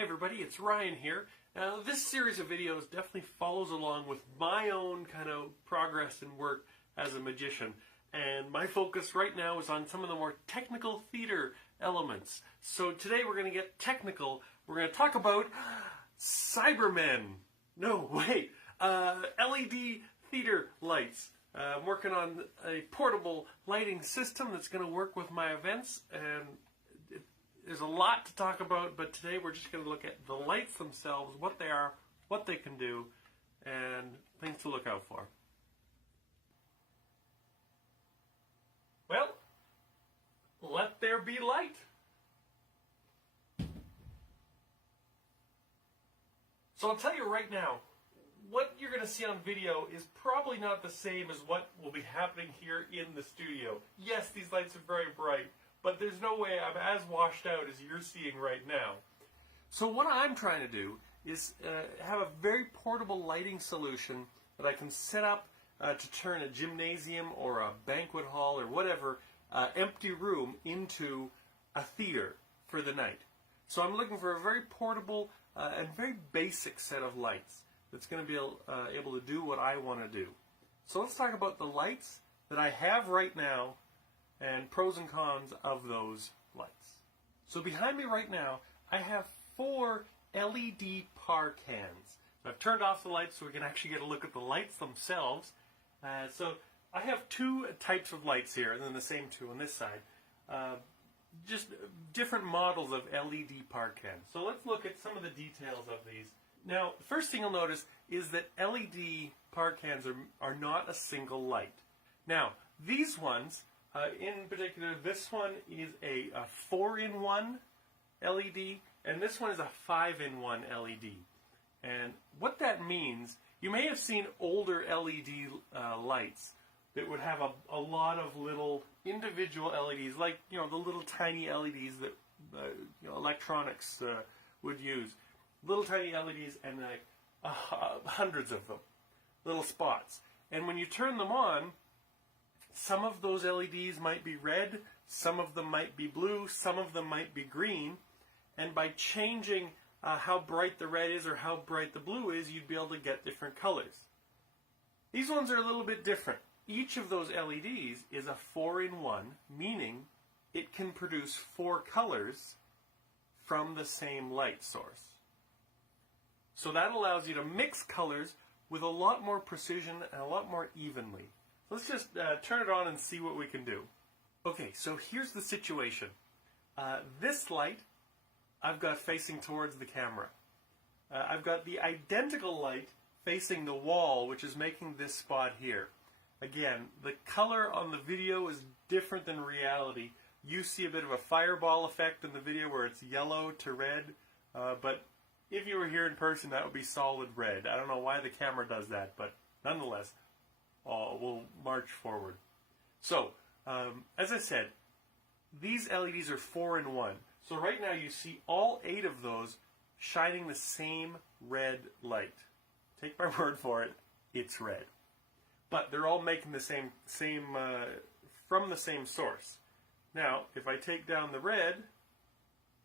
Hey everybody, it's Ryan here. Now this series of videos definitely follows along with my own kind of progress and work as a magician. And my focus right now is on some of the more technical theater elements. So today we're going to get technical. We're going to talk about Cybermen. No, wait. LED theater lights. I'm working on a portable lighting system that's going to work with my events, and there's a lot to talk about, but today we're just going to look at the lights themselves, what they are, what they can do, and things to look out for. Well, let there be light. So I'll tell you right now, what you're going to see on video is probably not the same as what will be happening here in the studio. Yes, these lights are very bright, but there's no way I'm as washed out as you're seeing right now. So what I'm trying to do is have a very portable lighting solution that I can set up to turn a gymnasium or a banquet hall or whatever empty room into a theater for the night. So I'm looking for a very portable and very basic set of lights that's going to be able to do what I want to do. So let's talk about the lights that I have right now and pros and cons of those lights. So behind me right now, I have 4 LED par cans. So I've turned off the lights so we can actually get a look at the lights themselves. So I have 2 types of lights here, and then the same 2 on this side. Just different models of LED par cans. So let's look at some of the details of these. Now, the first thing you'll notice is that LED par cans are not a single light. Now, these ones, in particular, this one is a 4-in-1 LED, and this one is a 5-in-1 LED. And what that means, you may have seen older LED lights that would have a lot of little individual LEDs, like the little tiny LEDs that electronics would use. Little tiny LEDs and like hundreds of them, little spots. And when you turn them on, some of those LEDs might be red, some of them might be blue, some of them might be green, and by changing how bright the red is or how bright the blue is, you'd be able to get different colors. These ones are a little bit different. Each of those LEDs is a 4-in-1, meaning it can produce 4 colors from the same light source. So that allows you to mix colors with a lot more precision and a lot more evenly. Let's just turn it on and see what we can do. Okay, so here's the situation. This light I've got facing towards the camera. I've got the identical light facing the wall, which is making this spot here. Again, the color on the video is different than reality. You see a bit of a fireball effect in the video where it's yellow to red, but if you were here in person, that would be solid red. I don't know why the camera does that, but nonetheless, we'll march forward. So, as I said, these LEDs are 4-in-1. So right now you see all 8 of those shining the same red light. Take my word for it, it's red. But they're all making the same from the same source. Now, if I take down the red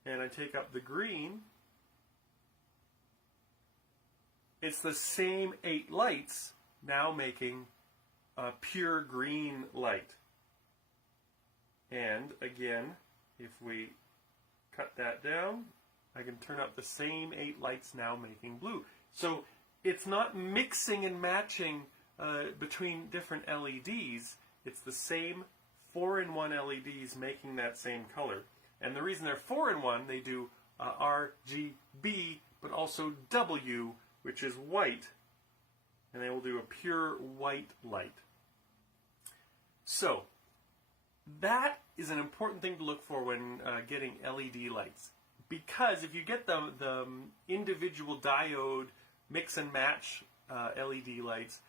and I take up the green, it's the same 8 lights now making a pure green light. And again, if we cut that down, I can turn up the same 8 lights now making blue. So it's not mixing and matching between different LEDs. It's the same 4-in-1 LEDs making that same color. And the reason they're 4-in-1, they do RGB, but also W, which is white, and they will do a pure white light. So, that is an important thing to look for when getting LED lights. Because if you get the individual diode mix and match LED lights,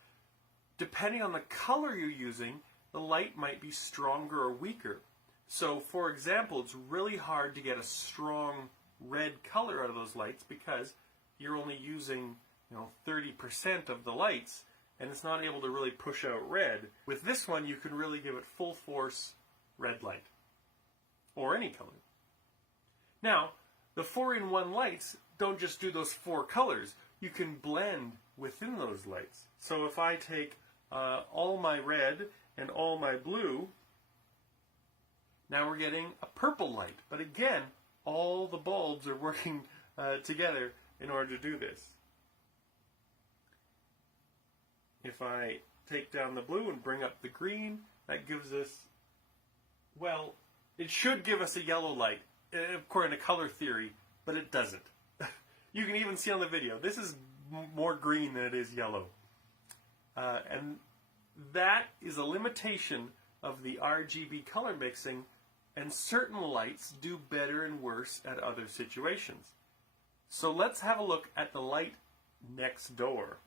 depending on the color you're using, the light might be stronger or weaker. So, for example, it's really hard to get a strong red color out of those lights because you're only using 30% of the lights, and it's not able to really push out red. With this one, you can really give it full force red light, or any color. Now, The 4-in-1 lights don't just do those 4 colors. You can blend within those lights. So if I take all my red and all my blue, now we're getting a purple light. But again, all the bulbs are working together in order to do this. If I take down the blue and bring up the green, that gives us, well, it should give us a yellow light, according to color theory, but it doesn't. You can even see on the video, this is more green than it is yellow. And that is a limitation of the RGB color mixing, and certain lights do better and worse at other situations. So let's have a look at the light next door.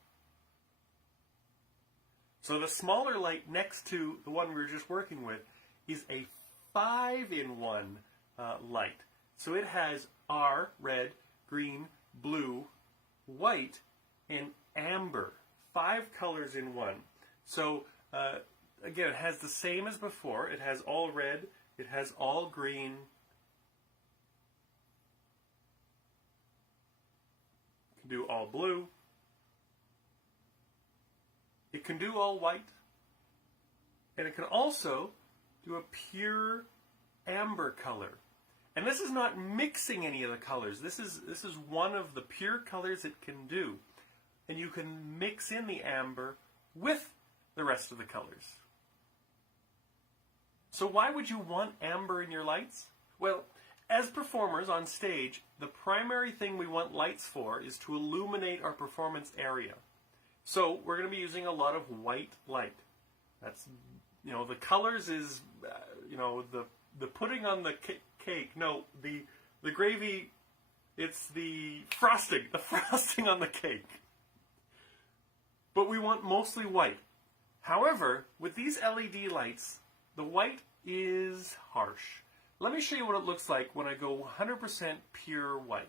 So the smaller light next to the one we were just working with is a 5-in-1 light. So it has R, red, green, blue, white, and amber. 5 colors in one. So again, it has the same as before. It has all red, it has all green, it can do all blue, it can do all white, and it can also do a pure amber color. And this is not mixing any of the colors. This is one of the pure colors it can do. And you can mix in the amber with the rest of the colors. So why would you want amber in your lights? Well, as performers on stage, the primary thing we want lights for is to illuminate our performance area. So we're going to be using a lot of white light. That's, the colors is, the pudding on the cake. No, the gravy, it's the frosting on the cake. But we want mostly white. However, with these LED lights, the white is harsh. Let me show you what it looks like when I go 100% pure white.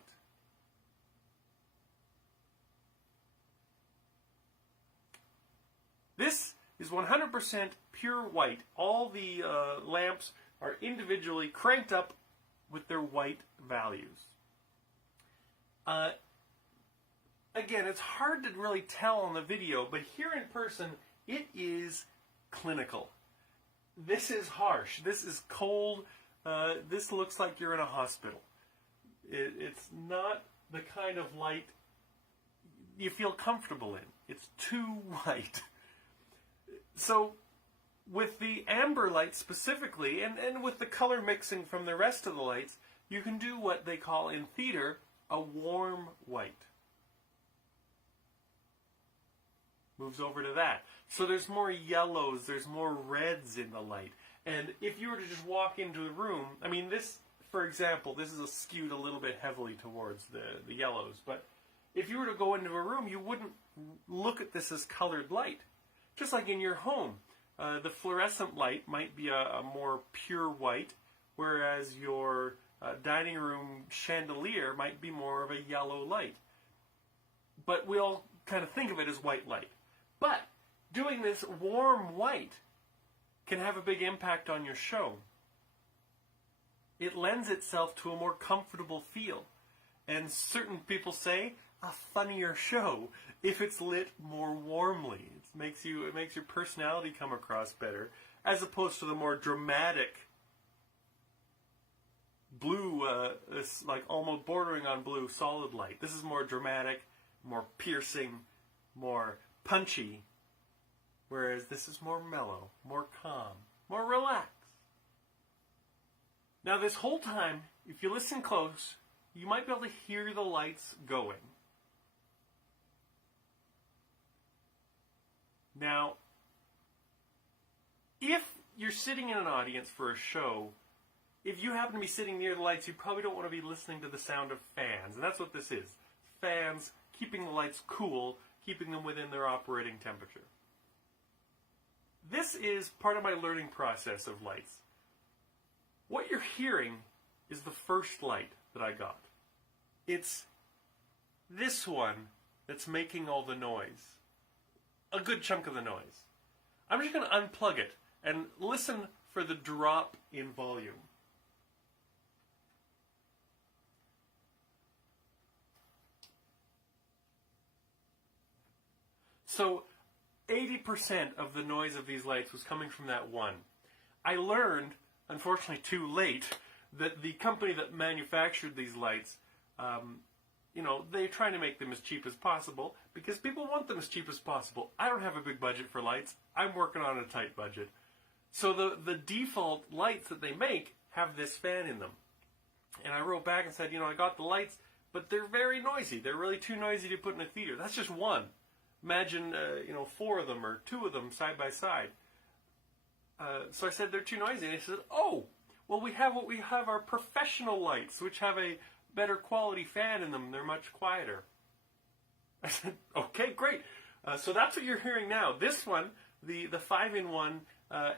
This is 100% pure white. All the lamps are individually cranked up with their white values. Again, it's hard to really tell on the video, but here in person, it is clinical. This is harsh. This is cold. This looks like you're in a hospital. It's not the kind of light you feel comfortable in. It's too white. So with the amber light specifically, and with the color mixing from the rest of the lights, you can do what they call in theater a warm white. Moves over to that. So there's more yellows, there's more reds in the light. And if you were to just walk into the room, I mean this, for example, this is skewed a little bit heavily towards the yellows, but if you were to go into a room, you wouldn't look at this as colored light. Just like in your home, the fluorescent light might be a more pure white, whereas your dining room chandelier might be more of a yellow light. But we all kind of think of it as white light. But doing this warm white can have a big impact on your show. It lends itself to a more comfortable feel. And certain people say a funnier show if it's lit more warmly. It makes your personality come across better, as opposed to the more dramatic blue, this like almost bordering on blue solid light. This is more dramatic, more piercing, more punchy, whereas this is more mellow, more calm, more relaxed. Now this whole time, if you listen close, you might be able to hear the lights going. Now, if you're sitting in an audience for a show, if you happen to be sitting near the lights, you probably don't want to be listening to the sound of fans, and that's what this is. Fans keeping the lights cool, keeping them within their operating temperature. This is part of my learning process of lights. What you're hearing is the first light that I got. It's this one that's making all the noise. A good chunk of the noise. I'm just going to unplug it and listen for the drop in volume. So 80% of the noise of these lights was coming from that one. I learned, unfortunately too late, that the company that manufactured these lights, they're trying to make them as cheap as possible because people want them as cheap as possible. I don't have a big budget for lights. I'm working on a tight budget. So the default lights that they make have this fan in them. And I wrote back and said, I got the lights, but they're very noisy. They're really too noisy to put in a theater. That's just one. Imagine, 4 of them or 2 of them side by side. So I said, they're too noisy. And they said, oh, well, we have our professional lights, which have a better quality fan in them. They're much quieter. I said, okay, great. So that's what you're hearing now. This one, the 5-in-1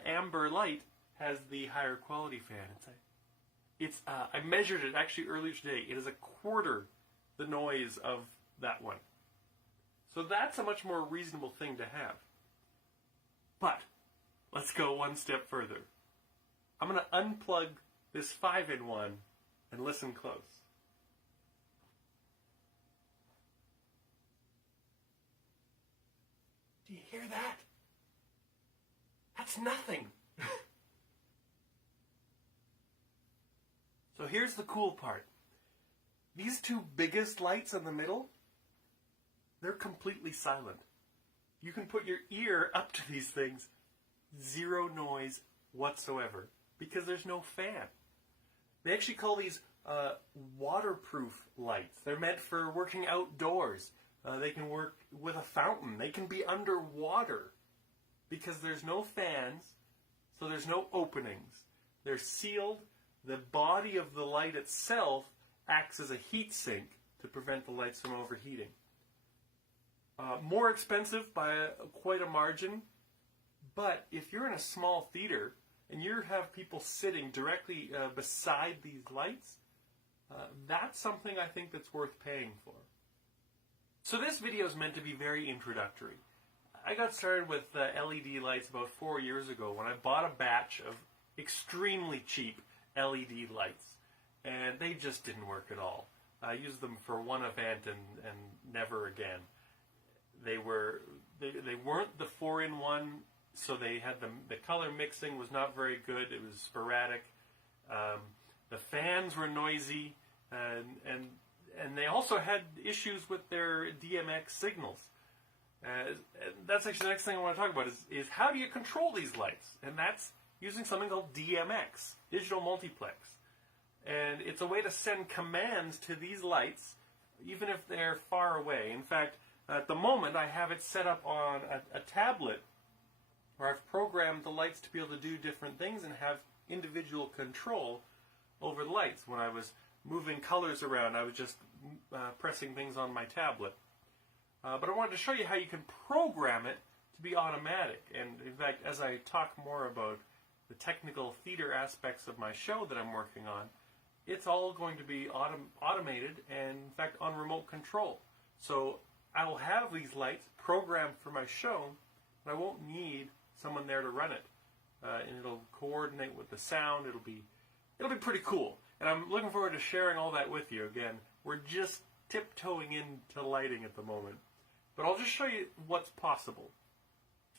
amber light, has the higher quality fan. I measured it actually earlier today. It is 1/4 the noise of that one. So that's a much more reasonable thing to have. But let's go one step further. I'm going to unplug this 5-in-1 and listen close. Do you hear that? That's nothing. So here's the cool part. These 2 biggest lights in the middle, they're completely silent. You can put your ear up to these things, 0 noise whatsoever, because there's no fan. They actually call these waterproof lights. They're meant for working outdoors. They can work with a fountain. They can be underwater because there's no fans, so there's no openings. They're sealed. The body of the light itself acts as a heat sink to prevent the lights from overheating. More expensive by quite a margin, but if you're in a small theater and you have people sitting directly beside these lights, that's something I think that's worth paying for. So this video is meant to be very introductory. I got started with LED lights about 4 years ago when I bought a batch of extremely cheap LED lights, and they just didn't work at all. I used them for one event and never again. They weren't the 4-in-1, so they had the color mixing was not very good. It was sporadic. The fans were noisy, and they also had issues with their DMX signals. And that's actually the next thing I want to talk about is how do you control these lights? And that's using something called DMX, Digital Multiplex. And it's a way to send commands to these lights, even if they're far away. In fact, at the moment, I have it set up on a tablet where I've programmed the lights to be able to do different things and have individual control over the lights. When I was moving colors around, I was just pressing things on my tablet. But I wanted to show you how you can program it to be automatic. And in fact, as I talk more about the technical theater aspects of my show that I'm working on, it's all going to be automated and, in fact, on remote control. So I will have these lights programmed for my show, and I won't need someone there to run it. And it'll coordinate with the sound. It'll be pretty cool. And I'm looking forward to sharing all that with you. Again, we're just tiptoeing into lighting at the moment. But I'll just show you what's possible.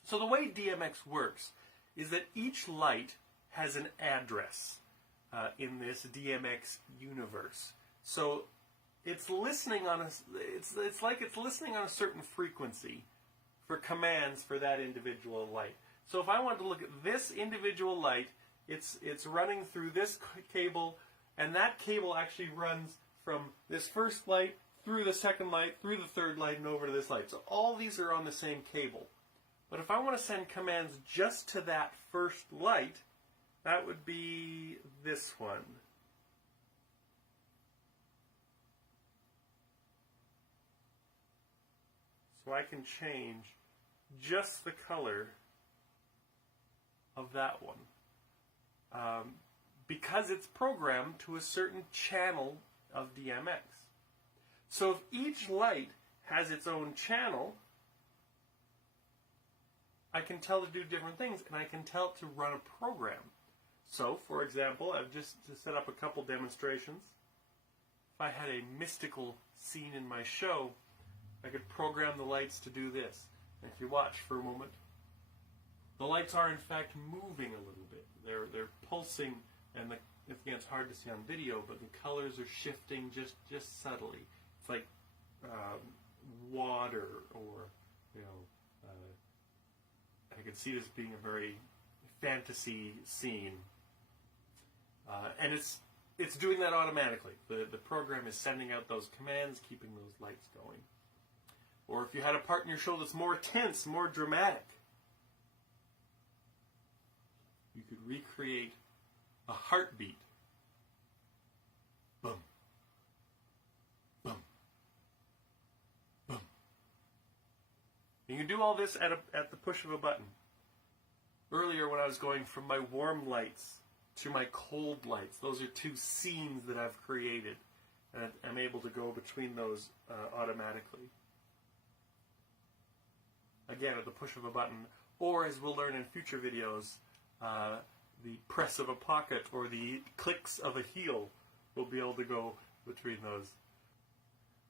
So the way DMX works is that each light has an address in this DMX universe. So it's listening on it's like it's listening on a certain frequency for commands for that individual light. So if I want to look at this individual light, it's running through this cable, and that cable actually runs from this first light through the second light, through the third light, and over to this light. So all these are on the same cable. But if I want to send commands just to that first light, that would be this one. So I can change just the color of that one. Because it's programmed to a certain channel of DMX. So if each light has its own channel, I can tell to do different things, and I can tell it to run a program. So, for example, I've just set up a couple demonstrations. If I had a mystical scene in my show, I could program the lights to do this. If you watch for a moment, the lights are in fact moving a little bit. They're pulsing, and again, it's hard to see on video, but the colors are shifting just subtly. It's like water, or I could see this being a very fantasy scene, and it's doing that automatically. The program is sending out those commands, keeping those lights going. Or if you had a part in your show that's more tense, more dramatic, you could recreate a heartbeat. Boom. Boom. Boom. You can do all this at the push of a button. Earlier when I was going from my warm lights to my cold lights, those are two scenes that I've created, and I'm able to go between those automatically. Again, at the push of a button, or as we'll learn in future videos, the press of a pocket or the clicks of a heel will be able to go between those.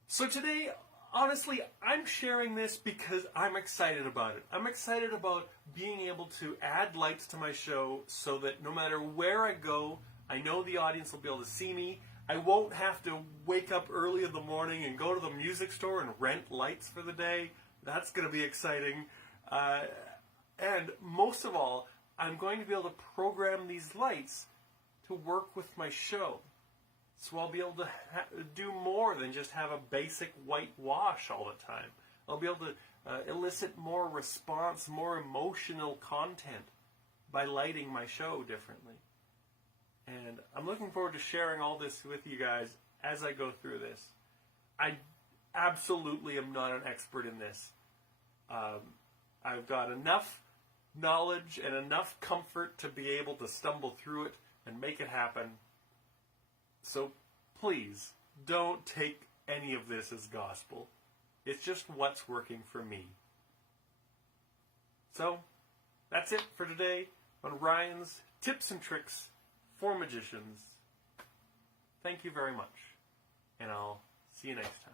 So today, honestly, I'm sharing this because I'm excited about it. I'm excited about being able to add lights to my show so that no matter where I go, I know the audience will be able to see me. I won't have to wake up early in the morning and go to the music store and rent lights for the day. That's going to be exciting. And most of all, I'm going to be able to program these lights to work with my show. So I'll be able to do more than just have a basic white wash all the time. I'll be able to elicit more response, more emotional content by lighting my show differently. And I'm looking forward to sharing all this with you guys as I go through this. I absolutely am not an expert in this. I've got enough knowledge and enough comfort to be able to stumble through it and make it happen. So please, don't take any of this as gospel. It's just what's working for me. So, that's it for today on Ryan's Tips and Tricks for Magicians. Thank you very much, and I'll see you next time.